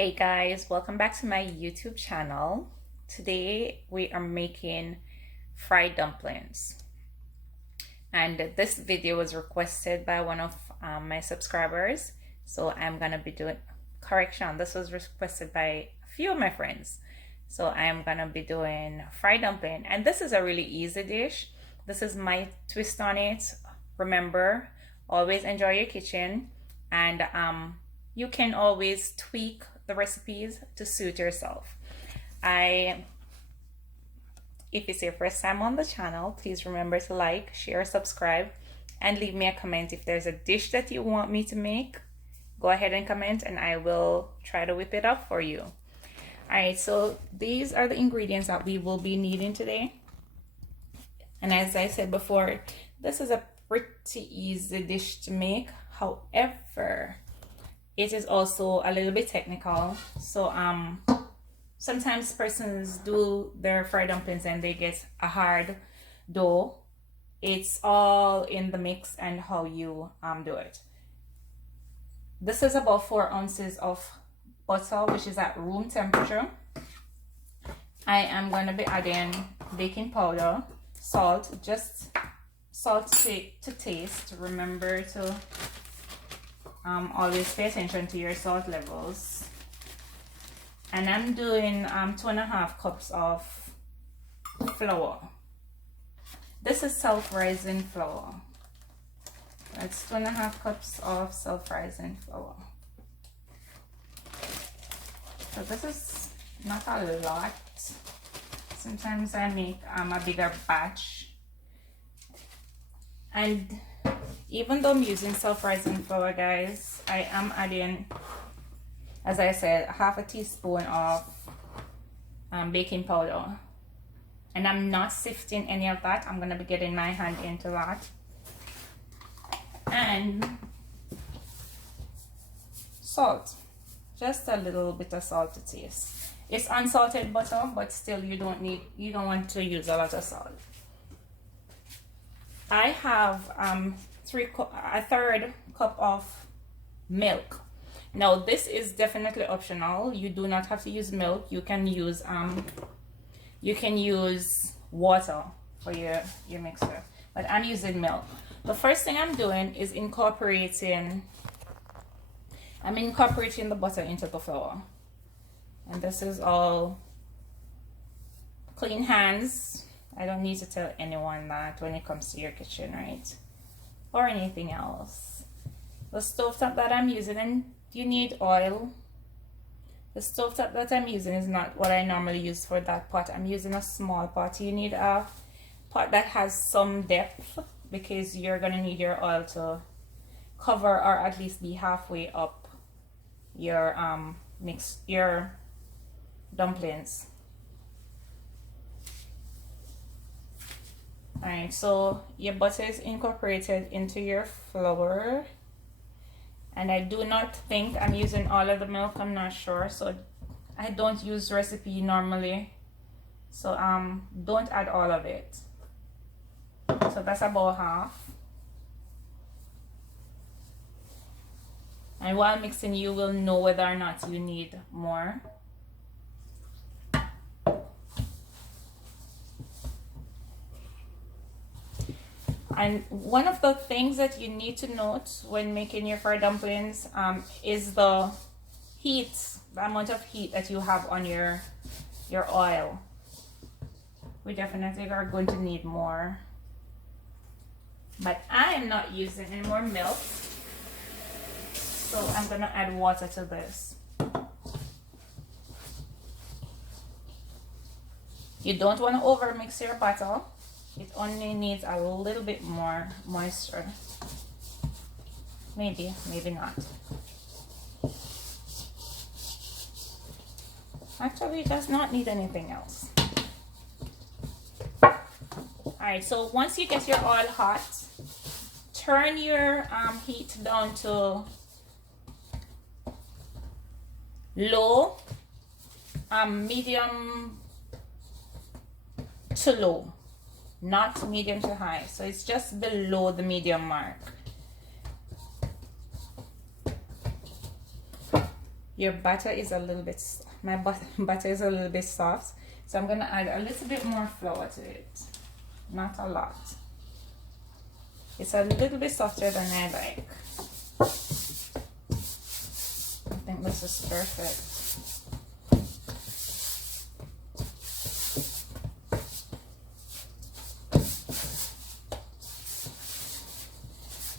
Hey guys, welcome back to my YouTube channel. Today we are making fried dumplings, and this video was requested by one of my subscribers, so I'm gonna be doing correction. This was requested by a few of my friends, so I'm gonna be doing fried dumpling, and this is a really easy dish. This is my twist on it. Remember, always enjoy your kitchen, and you can always tweak the recipes to suit yourself. If it's your first time on the channel, please remember to like, share, subscribe, and leave me a comment. If there's a dish that you want me to make, go ahead and comment and I will try to whip it up for you. Alright, so these are the ingredients that we will be needing today. And as I said before, this is a pretty easy dish to make. However, it is also a little bit technical. So sometimes persons do their fried dumplings and they get a hard dough. It's all in the mix and how you do it. This is about 4 ounces of butter, which is at room temperature. I am going to be adding baking powder, salt, just salt to taste. Remember to always pay attention to your salt levels. And I'm doing 2.5 cups of flour. This is self-rising flour. That's 2.5 cups of self-rising flour. So this is not a lot. Sometimes I make a bigger batch. And even though I'm using self-rising flour, guys, I am adding, as I said, 1/2 teaspoon of baking powder. And I'm not sifting any of that. I'm going to be getting my hand into that. And salt. Just a little bit of salt to taste. It's unsalted butter, but still you don't want to use a lot of salt. I have a third cup of milk. Now this is definitely optional. You do not have to use milk. You can use water for your mixer, but I'm using milk. The first thing I'm doing is incorporating the butter into the flour. And this is all clean hands. I don't need to tell anyone that when it comes to your kitchen, right? Or anything else. The stovetop that I'm using, and you need oil. The stovetop that I'm using is not what I normally use for that pot. I'm using a small pot. You need a pot that has some depth because you're gonna need your oil to cover or at least be halfway up your your dumplings. Alright, so your butter is incorporated into your flour. And I do not think I'm using all of the milk, I'm not sure. So I don't use recipe normally. So don't add all of it. So that's about half. And while mixing, you will know whether or not you need more. And one of the things that you need to note when making your fried dumplings is the heat, the amount of heat that you have on your oil. We definitely are going to need more. But I am not using any more milk, so I'm going to add water to this. You don't want to overmix your batter. It only needs a little bit more moisture. Maybe not. Actually, it does not need anything else. Alright, so once you get your oil hot, turn your heat down to low, medium to low. Not medium to high, so it's just below the medium mark. your butter is a little bit, my butter is a little bit soft, so I'm gonna add a little bit more flour to it, not a lot. It's a little bit softer than I like. I think this is perfect.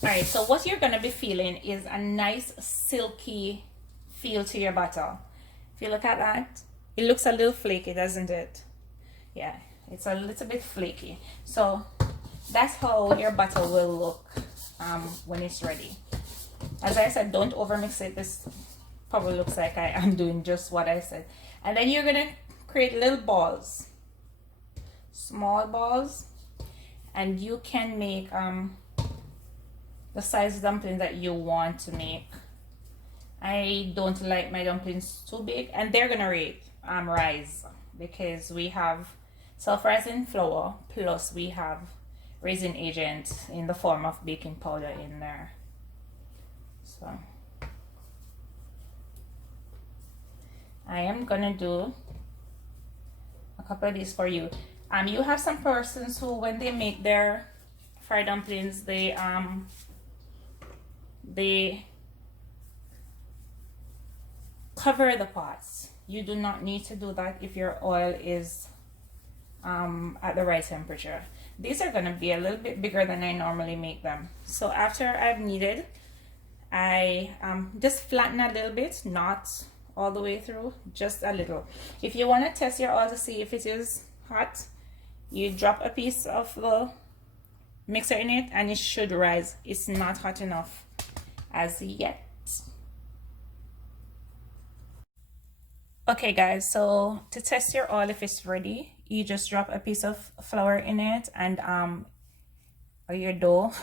Alright, so what you're gonna be feeling is a nice silky feel to your butter. If you look at that, it looks a little flaky, doesn't it? Yeah, it's a little bit flaky. So that's how your butter will look when it's ready. As I said, don't overmix it. This probably looks like I am doing just what I said. And then you're gonna create little balls, small balls, and you can make the size dumplings that you want to make. I don't like my dumplings too big, and they're gonna rise because we have self-rising flour plus we have raising agent in the form of baking powder in there. So I am gonna do a couple of these for you. You have some persons who, when they make their fried dumplings, they cover the pots. You do not need to do that if your oil is at the right temperature. These are gonna be a little bit bigger than I normally make them. So after I've kneaded, I just flatten a little bit, not all the way through, just a little. If you want to test your oil to see if it is hot, you drop a piece of the mixer in it and it should rise. It's not hot enough as yet. Okay guys, so to test your oil if it's ready, you just drop a piece of flour in it and or your dough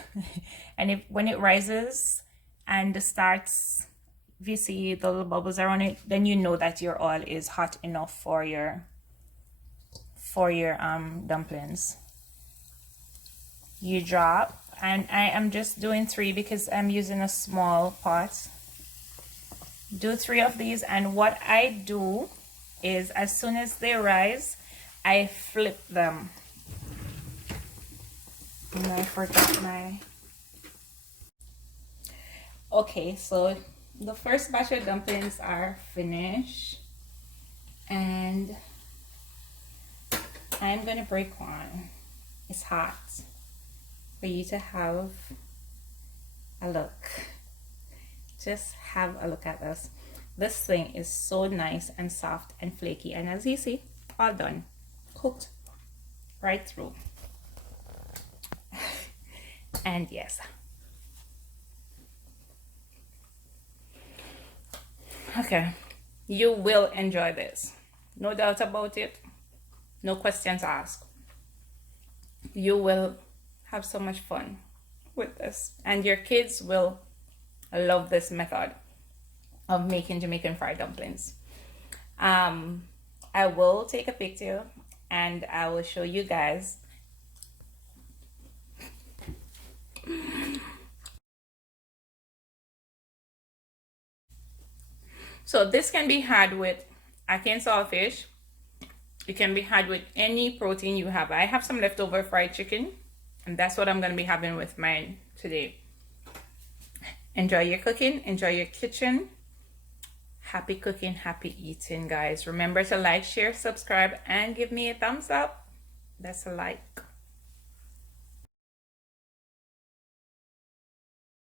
and when it rises and starts, if you see the little bubbles around it, then you know that your oil is hot enough for your dumplings. You drop, and I am just doing 3 because I'm using a small pot. Do 3 of these, and what I do is as soon as they rise, I flip them. And I forgot my... Okay, so the first batch of dumplings are finished, and I'm gonna break one. It's hot for you to have a look. Just have a look at this. This thing is so nice and soft and flaky, and as you see, all done, cooked right through. And yes, okay, you will enjoy this, no doubt about it, no questions asked. You will have so much fun with this, and your kids will love this method of making Jamaican fried dumplings. I will take a picture and I will show you guys. So this can be had with ackee saltfish. It can be had with any protein you have. I have some leftover fried chicken, and that's what I'm going to be having with mine today. Enjoy your cooking, enjoy your kitchen. Happy cooking, happy eating, guys. Remember to like, share, subscribe, and give me a thumbs up. That's a like.